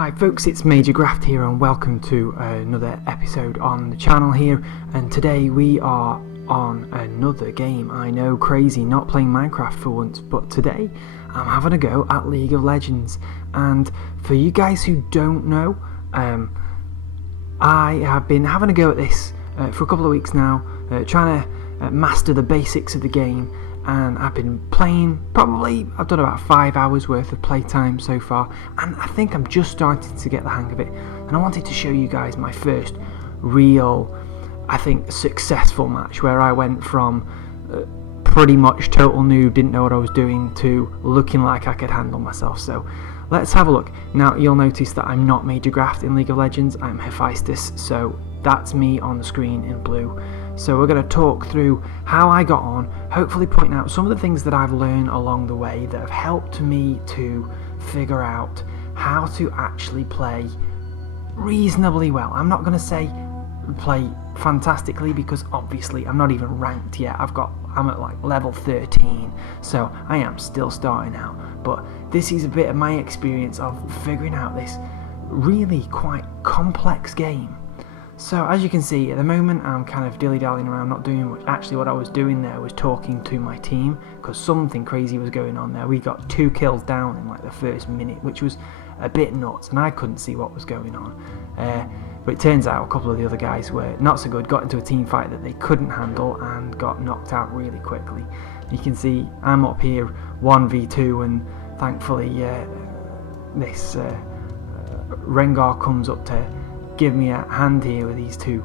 Hi folks, it's Major Graft here and welcome to another episode on the channel here, and today we are on another game. I know, crazy, not playing Minecraft for once, but today I'm having a go at League of Legends. And for you guys who don't know, I have been having a go at this for a couple of weeks now, trying to master the basics of the game. And I've been playing, I've done about 5 hours worth of playtime so far, and I think I'm just starting to get the hang of it. And I wanted to show you guys my first real, I think, successful match, where I went from pretty much total noob, didn't know what I was doing, to looking like I could handle myself. So let's have a look. Now you'll notice that I'm not Major Graft in League of Legends, I'm Hephaestus, so that's me on the screen in blue. So we're going to talk through how I got on, hopefully point out some of the things that I've learned along the way that have helped me to figure out how to actually play reasonably well. I'm not going to say play fantastically, because obviously I'm not even ranked yet. I'm at like level 13, so I am still starting out. But this is a bit of my experience of figuring out this really quite complex game. So as you can see, at the moment I'm kind of dilly-dallying around, not doing much. Actually what I was doing there was talking to my team, because something crazy was going on there. We got 2 kills down in like the first minute, which was a bit nuts, and I couldn't see what was going on. But it turns out a couple of the other guys were not so good, got into a team fight that they couldn't handle and got knocked out really quickly. You can see I'm up here 1v2, and thankfully this Rengar comes up to give me a hand here with these two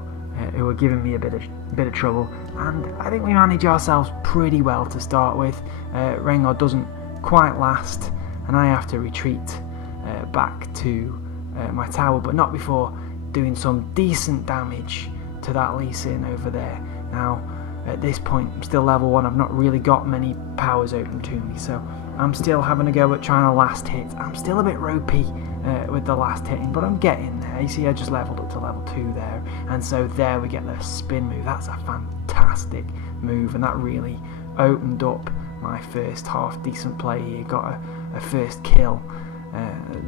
who are giving me a bit of trouble, and I think we manage ourselves pretty well to start with. Rengar doesn't quite last, and I have to retreat back to my tower, but not before doing some decent damage to that Lee Sin over there. Now at this point I'm still level 1, I've not really got many powers open to me, so I'm still having a go at trying to last hit. I'm still a bit ropey with the last hitting, but I'm getting there. You see I just leveled up to level 2 there, and so there we get the spin move. That's a fantastic move, and that really opened up my first half decent play here. Got a first kill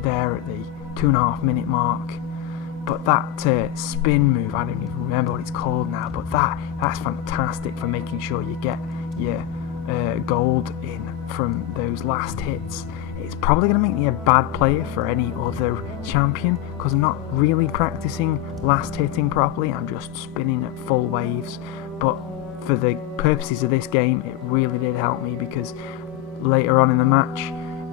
there at the 2.5 minute mark. But that spin move, I don't even remember what it's called now, but that's fantastic for making sure you get your gold in from those last hits. It's probably going to make me a bad player for any other champion, because I'm not really practicing last hitting properly. I'm just spinning at full waves. But for the purposes of this game, it really did help me, because later on in the match,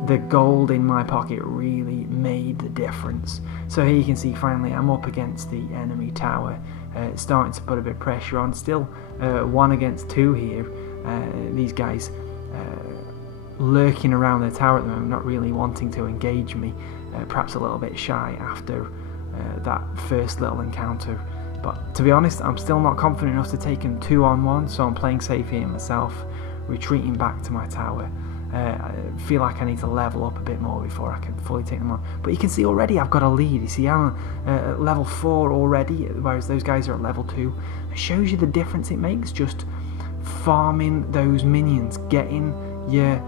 the gold in my pocket really made the difference. So here you can see finally I'm up against the enemy tower, starting to put a bit of pressure on. Still 1 against 2 here. These guys lurking around the tower at the moment, not really wanting to engage me, perhaps a little bit shy after that first little encounter. But to be honest, I'm still not confident enough to take him 2-on-1, so I'm playing safe here myself, retreating back to my tower. I feel like I need to level up a bit more before I can fully take them on. But you can see already I've got a lead. You see I'm at level 4 already, whereas those guys are at level 2. It shows you the difference it makes just farming those minions, getting your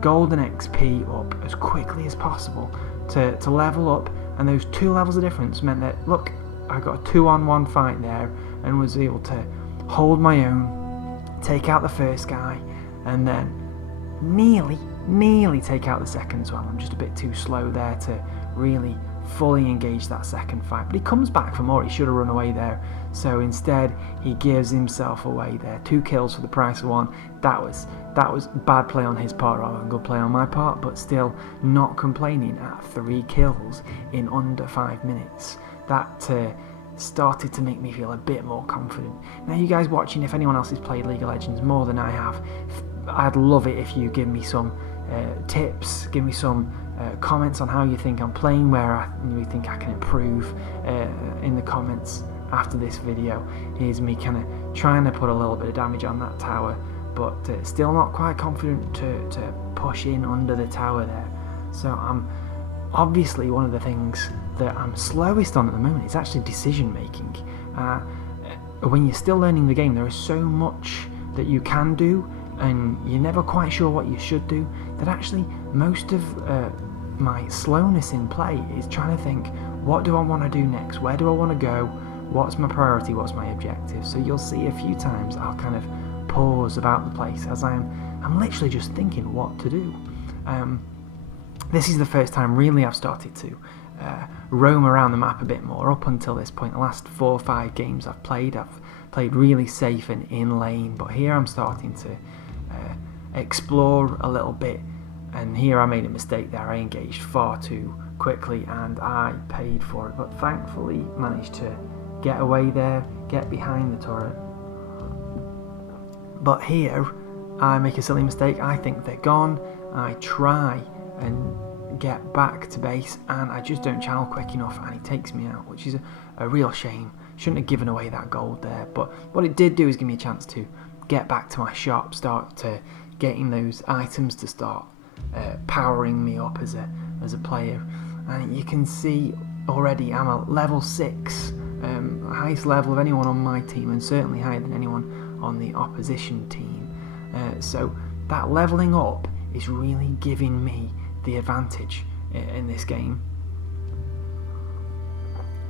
golden XP up as quickly as possible to level up. And those 2 levels of difference meant that, look, I got a 2-on-1 fight there and was able to hold my own, take out the first guy, and then nearly take out the second as well. I'm just a bit too slow there to really fully engage that second fight, but he comes back for more. He should have run away there, so instead he gives himself away there. 2 kills for the price of 1. That was bad play on his part rather than good play on my part, but still not complaining at 3 kills in under 5 minutes. That started to make me feel a bit more confident. Now you guys watching, if anyone else has played League of Legends more than I have, I'd love it if you give me some tips, give me some comments on how you think I'm playing, where you think I can improve in the comments after this video. Here's me kind of trying to put a little bit of damage on that tower, but still not quite confident to push in under the tower there. So I'm obviously, one of the things that I'm slowest on at the moment is actually decision making. When you're still learning the game, there is so much that you can do, and you're never quite sure what you should do, that actually most of my slowness in play is trying to think, what do I want to do next? Where do I want to go? What's my priority? What's my objective? So you'll see a few times I'll kind of pause about the place as I'm literally just thinking what to do. This is the first time really I've started to roam around the map a bit more. Up until this point, the last 4 or 5 games I've played really safe and in lane, but here I'm starting to explore a little bit, and here I made a mistake there. I engaged far too quickly and I paid for it, but thankfully managed to get away there, get behind the turret. But here I make a silly mistake. I think they're gone. I try and get back to base and I just don't channel quick enough and he takes me out, which is a real shame. Shouldn't have given away that gold there, but what it did do is give me a chance to get back to my shop, start to getting those items to start powering me up as a player. And you can see already I'm a level 6, highest level of anyone on my team, and certainly higher than anyone on the opposition team. So that leveling up is really giving me the advantage in this game.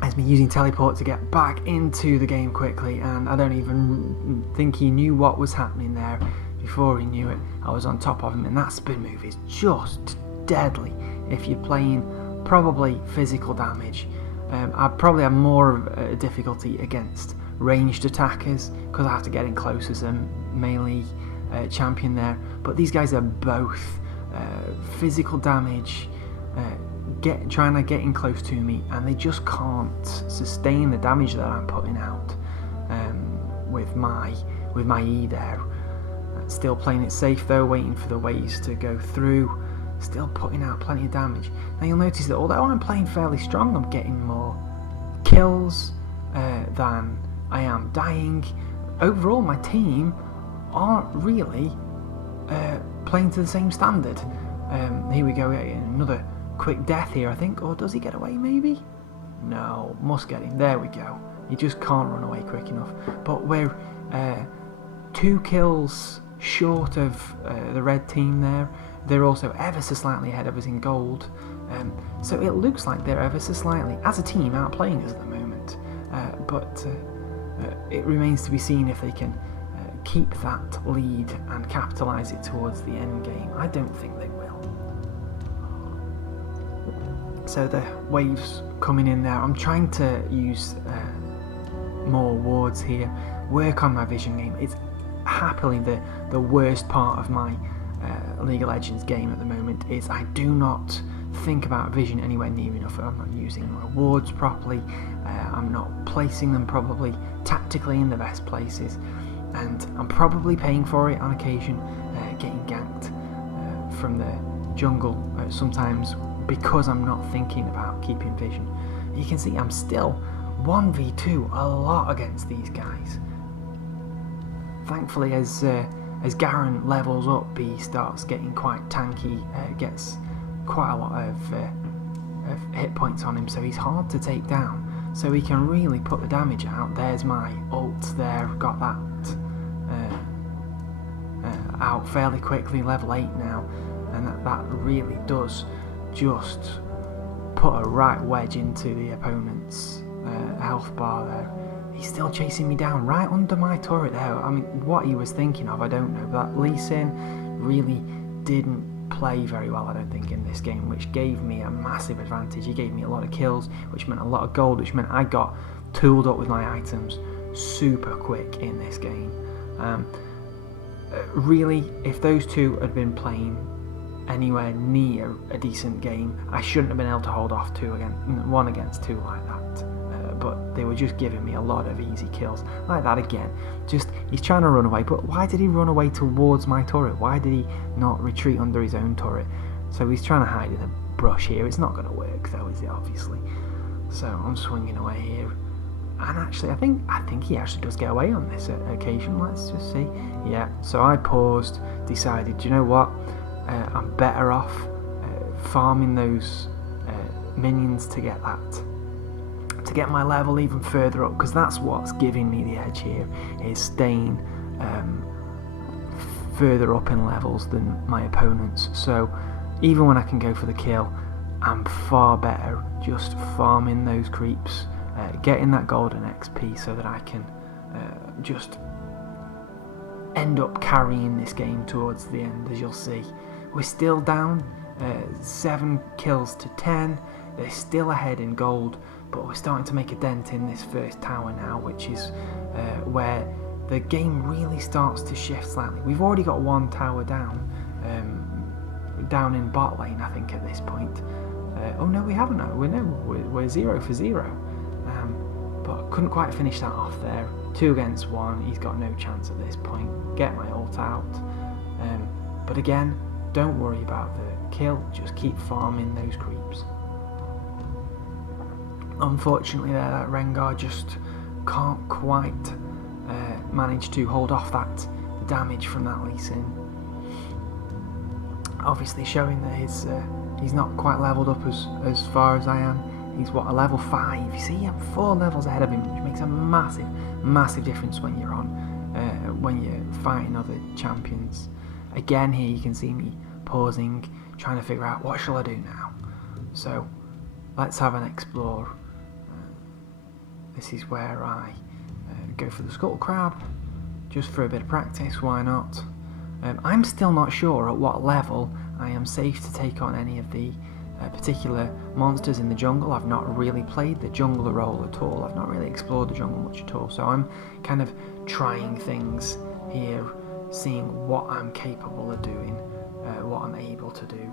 As me using teleport to get back into the game quickly, and I don't even think he knew what was happening there. Before he knew it, I was on top of him, and that spin move is just deadly if you're playing probably physical damage. I probably have more of a difficulty against ranged attackers because I have to get in close as a melee champion there, but these guys are both physical damage, trying to get in close to me, and they just can't sustain the damage that I'm putting out with my E there. Still playing it safe though, waiting for the waves to go through, still putting out plenty of damage. Now you'll notice that although I'm playing fairly strong, I'm getting more kills than I am dying. Overall my team aren't really playing to the same standard. Here we go, another quick death here I think, or does he get away maybe? No, must get him, there we go. He just can't run away quick enough. But we're 2 kills short of the red team there. They're also ever so slightly ahead of us in gold. So it looks like they're ever so slightly, as a team, outplaying us at the moment. But it remains to be seen if they can keep that lead and capitalise it towards the end game. I don't think they will. So the waves coming in there. I'm trying to use more wards here, work on my vision game. It's happily the worst part of my League of Legends game at the moment is I do not think about vision anywhere near enough. I'm not using my wards properly, I'm not placing them probably tactically in the best places, and I'm probably paying for it on occasion, getting ganked from the jungle sometimes because I'm not thinking about keeping vision. You can see I'm still 1v2 a lot against these guys. Thankfully, as Garen levels up, he starts getting quite tanky, gets quite a lot of hit points on him, so he's hard to take down. So he can really put the damage out. There's my ult there, got that out fairly quickly, level 8 now, and that really does just put a right wedge into the opponent's health bar there. He's still chasing me down right under my turret there. I mean, what he was thinking of, I don't know. But Lee Sin really didn't play very well, I don't think, in this game, which gave me a massive advantage. He gave me a lot of kills, which meant a lot of gold, which meant I got tooled up with my items super quick in this game. Really, if those two had been playing anywhere near a decent game, I shouldn't have been able to hold off 1 against 2 like that. But they were just giving me a lot of easy kills like that again. Just, he's trying to run away, but why did he run away towards my turret? Why did he not retreat under his own turret? So he's trying to hide in the brush here. It's not going to work though, is it? Obviously. So I'm swinging away here, and actually I think he actually does get away on this occasion. Let's just see. Yeah, so I paused, decided, do you know what, I'm better off farming those minions to get my level even further up, because that's what's giving me the edge here, is staying further up in levels than my opponents. So even when I can go for the kill, I'm far better just farming those creeps, getting that golden XP so that I can just end up carrying this game towards the end. As you'll see, we're still down 7 kills to 10. They're still ahead in gold, but we're starting to make a dent in this first tower now, which is where the game really starts to shift slightly. We've already got 1 tower down in bot lane, I think, at this point. Oh no, we haven't. We're 0 for 0. But couldn't quite finish that off there. 2 against 1. He's got no chance at this point. Get my ult out. But again, don't worry about the kill. Just keep farming those creeps. Unfortunately, there, that Rengar just can't quite manage to hold off the damage from that Lee Sin. Obviously, showing that he's not quite leveled up as far as I am. He's what, a level 5. You see, I'm 4 levels ahead of him, which makes a massive difference when you're when you're fighting other champions. Again, here you can see me pausing, trying to figure out what shall I do now. So let's have an explore. This is where I go for the Scuttle Crab, just for a bit of practice. Why not? I'm still not sure at what level I am safe to take on any of the particular monsters in the jungle. I've not really played the jungler role at all. I've not really explored the jungle much at all. So I'm kind of trying things here, seeing what I'm capable of doing, what I'm able to do.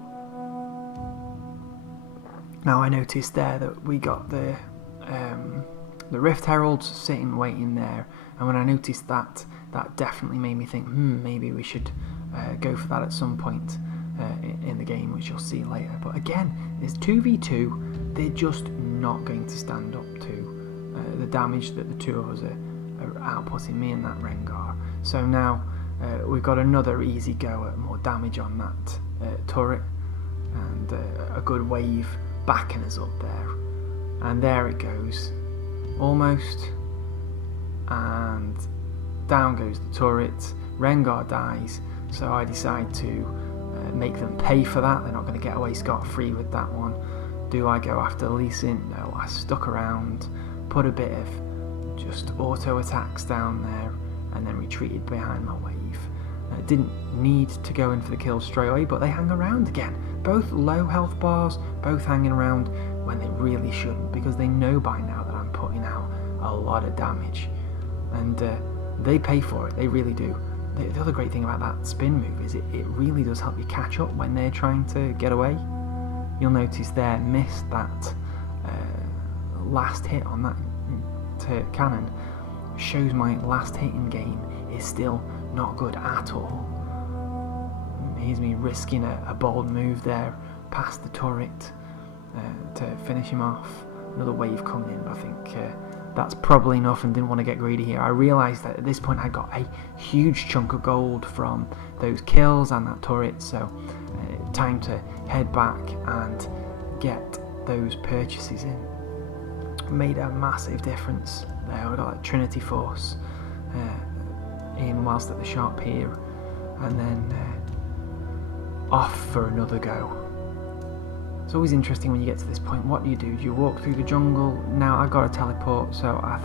Now I noticed there that we got the Rift Heralds sitting waiting there, and when I noticed that definitely made me think, maybe we should go for that at some point in the game, which you'll see later. But again, there's 2v2, they're just not going to stand up to the damage that the two of us are outputting, me and that Rengar. So now we've got another easy go at more damage on that turret, and a good wave backing us up there. And there it goes, almost, and down goes the turret. Rengar dies, so I decide to make them pay for that. They're not going to get away scot-free with that one. Do I go after Lee Sin? No, I stuck around, put a bit of just auto attacks down there, and then retreated behind my wave. Didn't need to go in for the kill straight away, but they hang around again. Both low health bars, both hanging around when they really shouldn't, because they know by now that I'm putting out a lot of damage, and they pay for it. They really do. The other great thing about that spin move is it really does help you catch up when they're trying to get away. You'll notice there, missed that last hit on that cannon. Shows my last hit in game is still not good at all. Here's me risking a bold move there past the turret to finish him off. Another wave coming in, but I think that's probably enough, and didn't want to get greedy here. I realised that at this point I got a huge chunk of gold from those kills and that turret, so time to head back and get those purchases in. Made a massive difference there. We got that Trinity Force in whilst at the shop here, and then off for another go. It's always interesting when you get to this point. What do? Do you walk through the jungle? Now I've got a teleport, so I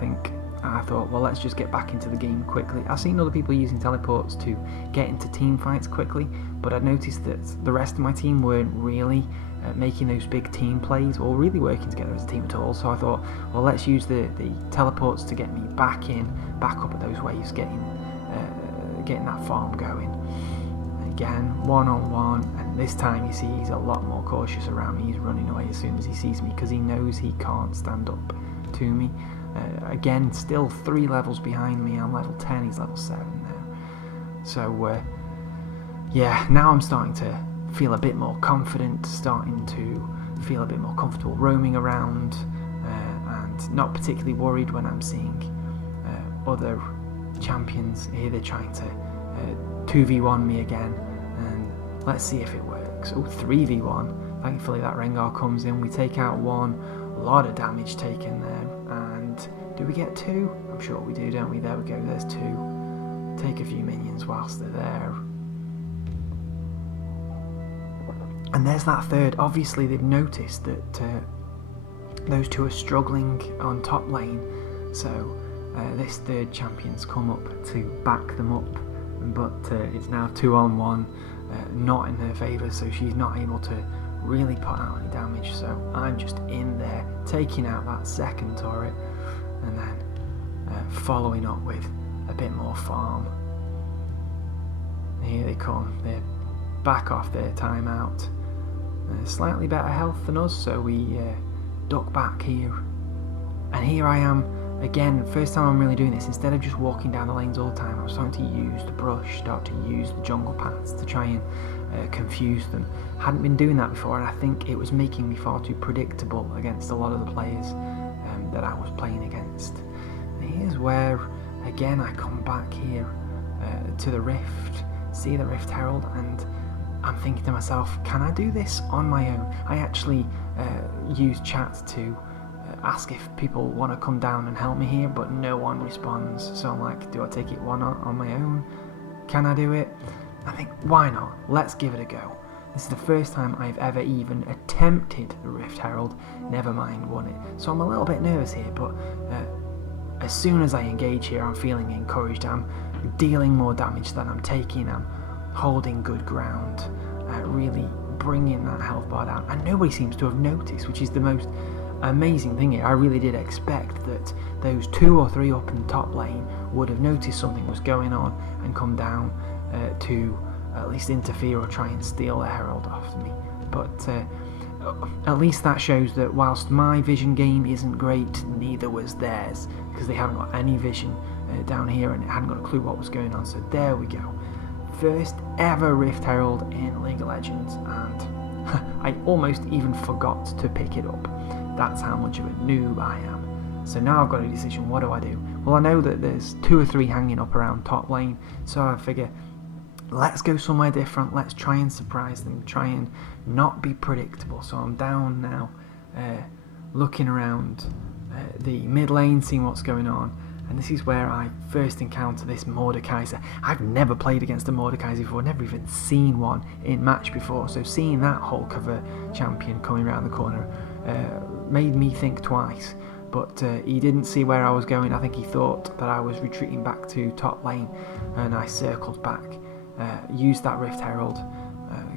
thought, well, let's just get back into the game quickly. I've seen other people using teleports to get into team fights quickly, but I noticed that the rest of my team weren't really making those big team plays or really working together as a team at all. So I thought, well, let's use the teleports to get me back up at those waves, getting that farm going. Again, 1-on-1, and this time you see he's a lot more cautious around me. He's running away as soon as he sees me because he knows he can't stand up to me. Again, still 3 levels behind me. I'm level 10, he's level 7 now. So yeah, now I'm starting to feel a bit more confident, starting to feel a bit more comfortable roaming around, and not particularly worried when I'm seeing other champions here. They're trying to 2v1 me again, and let's see if it works. Oh, 3v1. Thankfully that Rengar comes in, we take out 1, a lot of damage taken there, and do we get 2? I'm sure we do, don't we? There we go, there's 2. Take a few minions whilst they're there. And there's that third. Obviously they've noticed that those two are struggling on top lane, so this third champion's come up to back them up, but it's now 2-on-1, not in her favour, so she's not able to really put out any damage. So I'm just in there taking out that second turret and then following up with a bit more farm. Here they come, they're back off their timeout. Slightly better health than us, so we duck back here. And here I am again, first time I'm really doing this. Instead of just walking down the lanes all the time, I'm starting to use the brush, start to use the jungle paths to try and confuse them. Hadn't been doing that before, and I think it was making me far too predictable against a lot of the players that I was playing against. And here's where, again, I come back here to the Rift, see the Rift Herald, and I'm thinking to myself, can I do this on my own? I actually use chat to ask if people want to come down and help me here, but no one responds. So I'm like, do I take it on my own? Can I do it? I think, why not? Let's give it a go. This is the first time I've ever even attempted the Rift Herald, never mind won it. So I'm a little bit nervous here, but as soon as I engage here, I'm feeling encouraged. I'm dealing more damage than I'm taking. I'm holding good ground, really bringing that health bar down, and nobody seems to have noticed, which is the most amazing thing here. I really did expect that those 2 or 3 up in the top lane would have noticed something was going on and come down to at least interfere or try and steal the Herald off me. But at least that shows that whilst my vision game isn't great, neither was theirs, because they haven't got any vision down here and it hadn't got a clue what was going on. So there we go. First ever Rift Herald in League of Legends, and I almost even forgot to pick it up. That's how much of a noob I am. So now I've got a decision, what do I do? Well, I know that there's 2 or 3 hanging up around top lane, so I figure, let's go somewhere different, let's try and surprise them, try and not be predictable. So I'm down now, looking around the mid lane, seeing what's going on. And this is where I first encounter this Mordekaiser. I've never played against a Mordekaiser before, never even seen one in match before. So seeing that whole cover champion coming around the corner made me think twice. But he didn't see where I was going. I think he thought that I was retreating back to top lane, and I circled back, used that Rift Herald,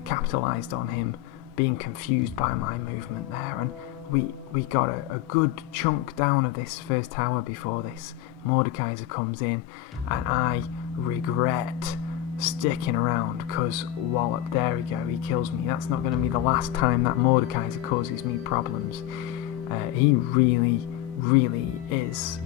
capitalised on him being confused by my movement there, and we got a good chunk down of this first tower before this Mordekaiser comes in, and I regret sticking around, because wallop, there we go, he kills me. That's not going to be the last time that Mordekaiser causes me problems. He really is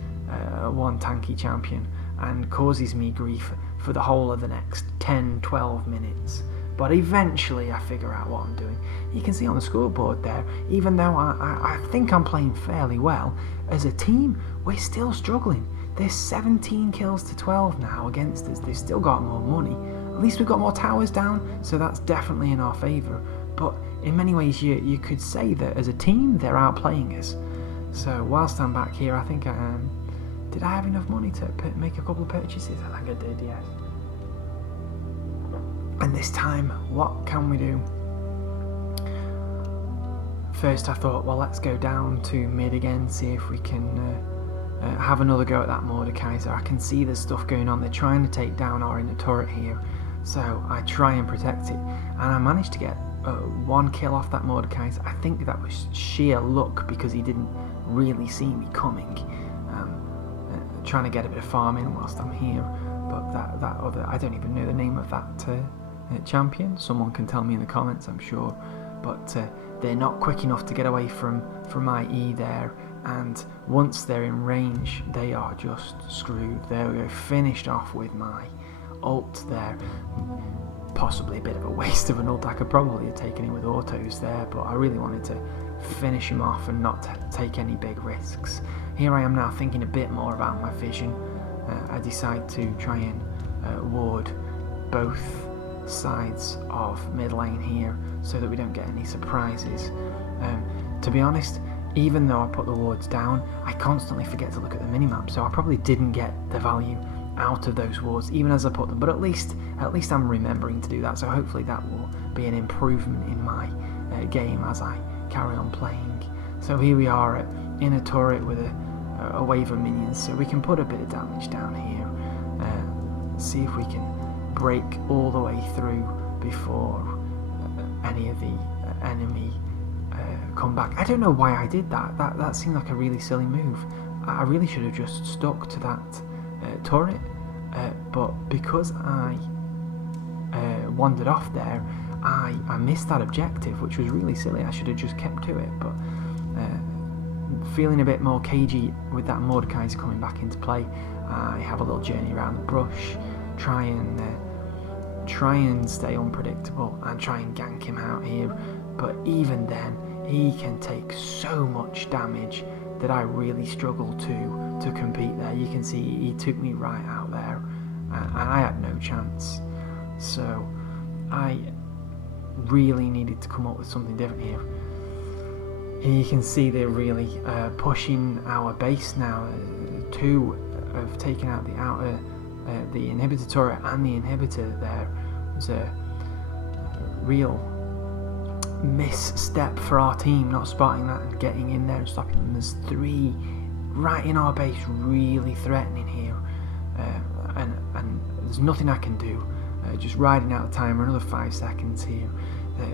one tanky champion and causes me grief for the whole of the next 10-12 minutes. But eventually I figure out what I'm doing. You can see on the scoreboard there, even though I think I'm playing fairly well, as a team, we're still struggling. There's 17 kills to 12 now against us. They've still got more money. At least we've got more towers down, so that's definitely in our favour. But in many ways, you could say that as a team, they're outplaying us. So whilst I'm back here, I think did I have enough money to make a couple of purchases? I think I did, yes. And this time, what can we do? First I thought, well, let's go down to mid again, see if we can have another go at that Mordekaiser. I can see there's stuff going on. They're trying to take down our inner turret here, so I try and protect it, and I managed to get 1 kill off that Mordekaiser. I think that was sheer luck, because he didn't really see me coming. Trying to get a bit of farm in whilst I'm here, but that other, I don't even know the name of that champion. Someone can tell me in the comments, I'm sure, but they're not quick enough to get away from my E there, and once they're in range they are just screwed. There we go, finished off with my ult there. Possibly a bit of a waste of an ult. I could probably have taken it with autos there, but I really wanted to finish him off and not take any big risks. Here I am now thinking a bit more about my vision. I decide to try and ward both sides of mid lane here so that we don't get any surprises. To be honest, even though I put the wards down, I constantly forget to look at the minimap, so I probably didn't get the value out of those wards even as I put them, but at least I'm remembering to do that, so hopefully that will be an improvement in my game as I carry on playing. So here we are in a turret with a wave of minions, so we can put a bit of damage down here. See if we can break all the way through before any of the enemy come back. I don't know why I did that. That seemed like a really silly move. I really should have just stuck to that turret, but because I wandered off there, I missed that objective, which was really silly. I should have just kept to it, but feeling a bit more cagey with that Mordekaiser coming back into play, I have a little journey around the brush, try and stay unpredictable and try and gank him out here, but even then he can take so much damage that I really struggle to compete there. You can see he took me right out there, and I had no chance. So I really needed to come up with something different here. Here you can see they're really pushing our base now. Two have taken out the outer, the inhibitor turret and the inhibitor there. It was a real misstep for our team not spotting that and getting in there and stopping them. There's three right in our base, really threatening here, and there's nothing I can do. Just riding out the timer, another 5 seconds here.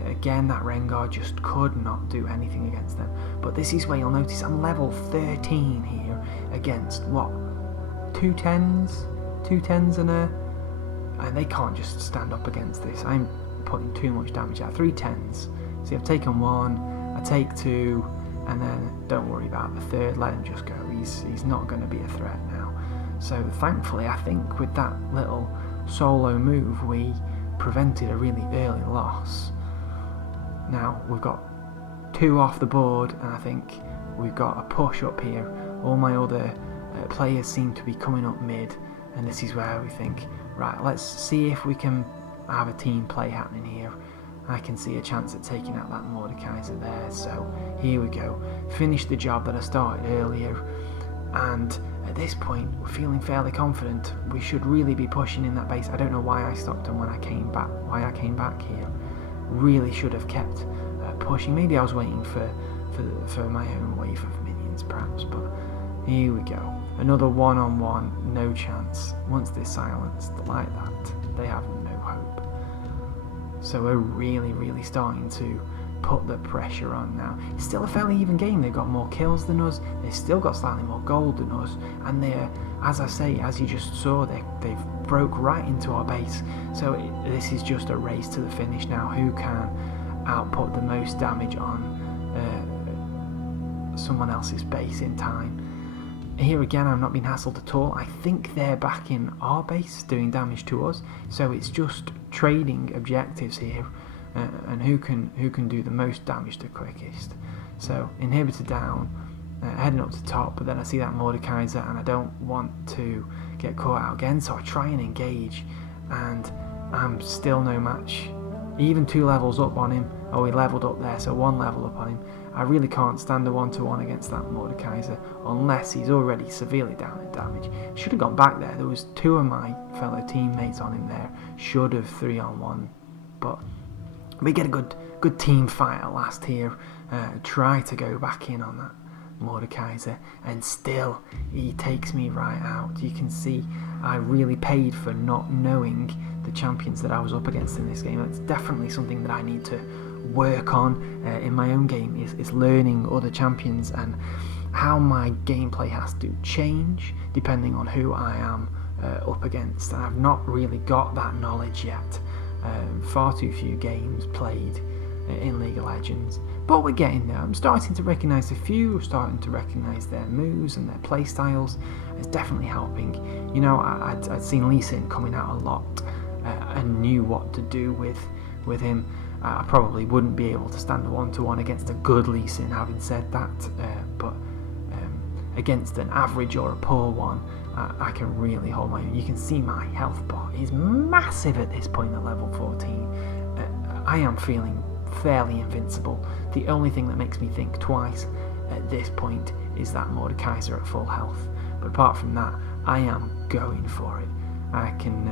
Again, that Rengar just could not do anything against them. But this is where you'll notice I'm level 13 here against what, two tens and they can't just stand up against this. I'm putting too much damage out. 3 tens. See, I've taken one, I take two, and then don't worry about the third. Let him just go. He's not going to be a threat now. So thankfully, I think with that little solo move, we prevented a really early loss. Now we've got 2 off the board, and I think we've got a push up here. All my other players seem to be coming up mid, and this is where we think, right, let's see if we can have a team play happening here. I can see a chance at taking out that Mordekaiser there, so here we go. Finish the job that I started earlier, and at this point we're feeling fairly confident. We should really be pushing in that base. I don't know why I stopped him when I came back here. Really should have kept pushing. Maybe I was waiting for my own wave of minions perhaps, but here we go. Another one-on-one, no chance. Once they're silenced like that, they have no hope. So we're really starting to put the pressure on now. It's still a fairly even game. They've got more kills than us, they've still got slightly more gold than us, and they're, as I say, as you just saw, they've broke right into our base. So this is just a race to the finish now. Who can output the most damage on someone else's base in time? Here again, I'm not being hassled at all. I think they're back in our base doing damage to us, so it's just trading objectives here, and who can do the most damage the quickest. So inhibitor down, heading up to top, but then I see that Mordekaiser and I don't want to get caught out again, so I try and engage, and I'm still no match. Even 2 levels up on him. Oh, he leveled up there, so 1 level up on him. I really can't stand a 1-to-1 against that Mordekaiser unless he's already severely down in damage. Should have gone back there. There was 2 of my fellow teammates on him there. Should have 3-on-1, but we get a good team fight at last here. Try to go back in on that Mordekaiser, and still he takes me right out. You can see I really paid for not knowing the champions that I was up against in this game. That's definitely something that I need to work on in my own game, is learning other champions and how my gameplay has to change depending on who I am up against, and I've not really got that knowledge yet. Far too few games played in League of Legends, but we're getting there. I'm starting to recognise a few, starting to recognise their moves and their play styles. It's definitely helping. You know, I'd seen Lee Sin coming out a lot and knew what to do with him. I probably wouldn't be able to stand a 1-to-1 against a good Lee Sin, having said that, but against an average or a poor one, I can really hold my own. You can see my health bar is massive at this point at level 14. I am feeling fairly invincible. The only thing that makes me think twice at this point is that Mordekaiser at full health. But apart from that, I am going for it. I can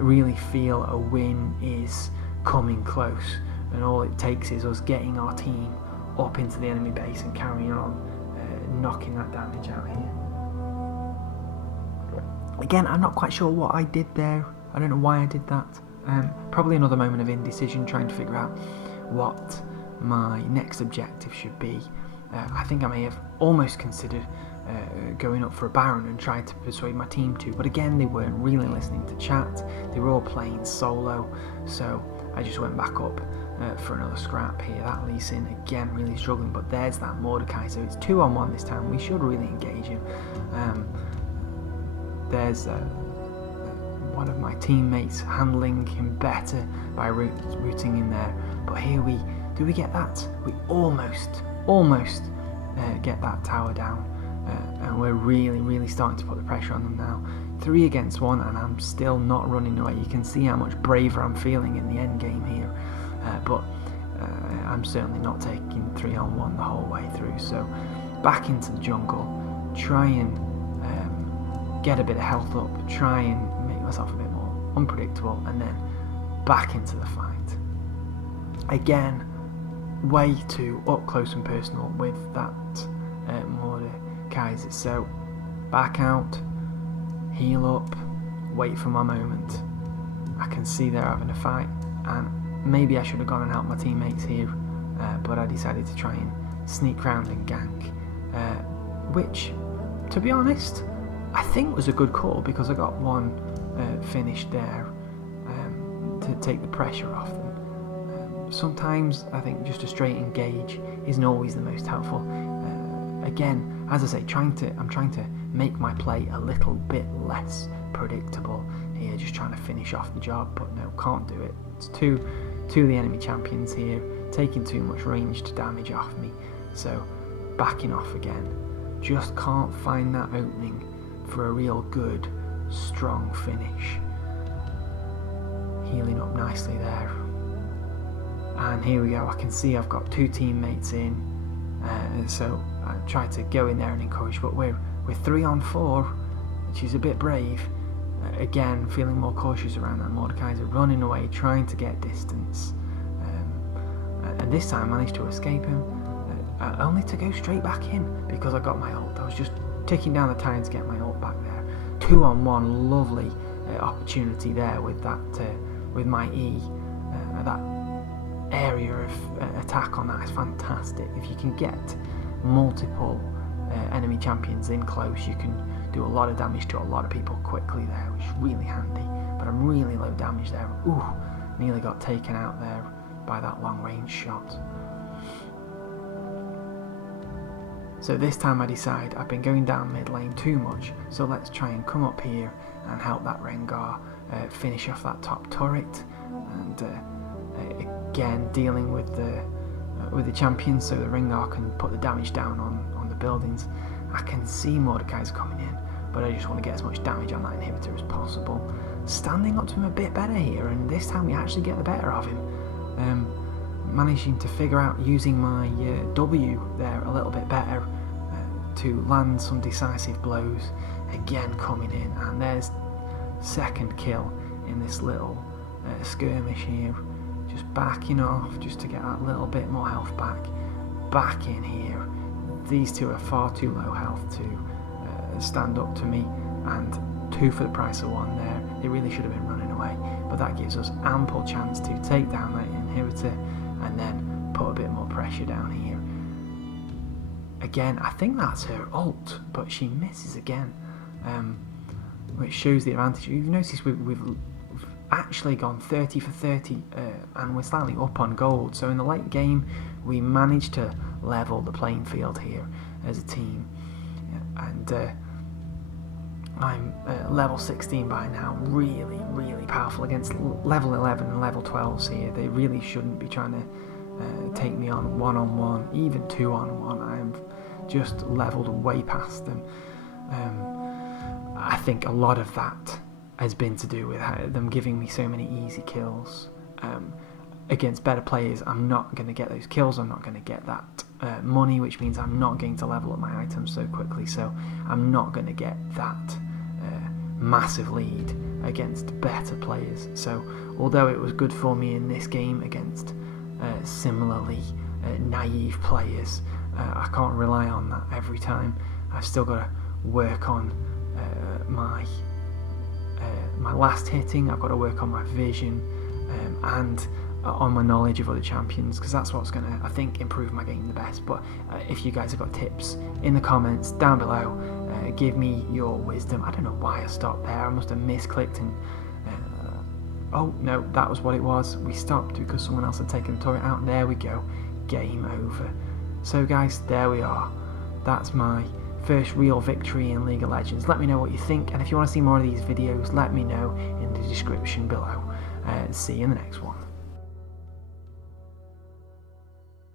really feel a win is coming close, and all it takes is us getting our team up into the enemy base and carrying on, knocking that damage out here. Again, I'm not quite sure what I did there. I don't know why I did that. Probably another moment of indecision, trying to figure out what my next objective should be. I think I may have almost considered going up for a Baron and tried to persuade my team to, but again, they weren't really listening to chat. They were all playing solo, so I just went back up for another scrap here. That Lee Sin again really struggling, but there's that Mordecai, so it's 2-on-1 this time. We should really engage him. There's one of my teammates handling him better by rooting in there, but here do we get that? We almost get that tower down, and we're really starting to put the pressure on them now. 3 against 1, and I'm still not running away. You can see how much braver I'm feeling in the end game here, but I'm certainly not taking 3-on-1 the whole way through. So back into the jungle, try and get a bit of health up, try and make myself a bit more unpredictable, and then back into the fight. Again, way too up close and personal with that Mordekaiser. So back out, heal up, wait for my moment. I can see they're having a fight, and maybe I should have gone and helped my teammates here, but I decided to try and sneak round and gank, which, to be honest, I think was a good call, because I got one finished there to take the pressure off them. Sometimes I think just a straight engage isn't always the most helpful. Again, as I say, I'm trying to make my play a little bit less predictable here, just trying to finish off the job, but no, can't do it. It's two of the enemy champions here, taking too much ranged damage off me, so backing off again. Just can't find that opening for a real good, strong finish. Healing up nicely there. And here we go, I can see I've got 2 teammates in, so I try to go in there and encourage, but we're 3-on-4, which is a bit brave. Again, feeling more cautious around that Mordekaiser, running away, trying to get distance, and this time I managed to escape him, only to go straight back in because I got my ult. I was just ticking down the time to get my ult back there. 2-on-1, lovely opportunity there with that, with my E. That area of attack on that is fantastic. If you can get multiple enemy champions in close, you can do a lot of damage to a lot of people quickly there, which is really handy. But I'm really low damage there. Ooh, nearly got taken out there by that long range shot. So this time I decide I've been going down mid lane too much, so let's try and come up here and help that Rengar finish off that top turret, and again dealing with the champions so the Rengar can put the damage down on the buildings. I can see Mordekai's coming in, but I just want to get as much damage on that inhibitor as possible. Standing up to him a bit better here, and this time we actually get the better of him. Managing to figure out using my W there a little bit better to land some decisive blows. Again coming in, and there's second kill in this little skirmish here. Just backing off just to get that little bit more health back. Back in here. These two are far too low health to stand up to me, and 2 for the price of 1 there. They really should have been running away, but that gives us ample chance to take down that inhibitor and then put a bit more pressure down here. Again, I think that's her ult, but she misses again, which shows the advantage. You've noticed we've actually gone 30 for 30, and we're slightly up on gold, so in the late game we managed to level the playing field here as a team, and I'm level 16 by now, really powerful against level 11 and level 12s here. They really shouldn't be trying to take me on 1-on-1, even 2-on-1. I'm just leveled way past them. I think a lot of that has been to do with them giving me so many easy kills. Against better players, I'm not going to get those kills, I'm not going to get that money, which means I'm not going to level up my items so quickly, so I'm not going to get that massive lead against better players. So although it was good for me in this game against similarly naive players, I can't rely on that every time. I've still got to work on my last hitting. I've got to work on my vision and on my knowledge of other champions, because that's what's going to, I think, improve my game the best. But if you guys have got tips in the comments down below, give me your wisdom. I don't know why I stopped there. I must have misclicked and oh no, that was what it was. We stopped because someone else had taken the turret out. There we go, game over. So guys, there we are. That's my first real victory in League of Legends. Let me know what you think, and if you want to see more of these videos, let me know in the description below. See you in the next one.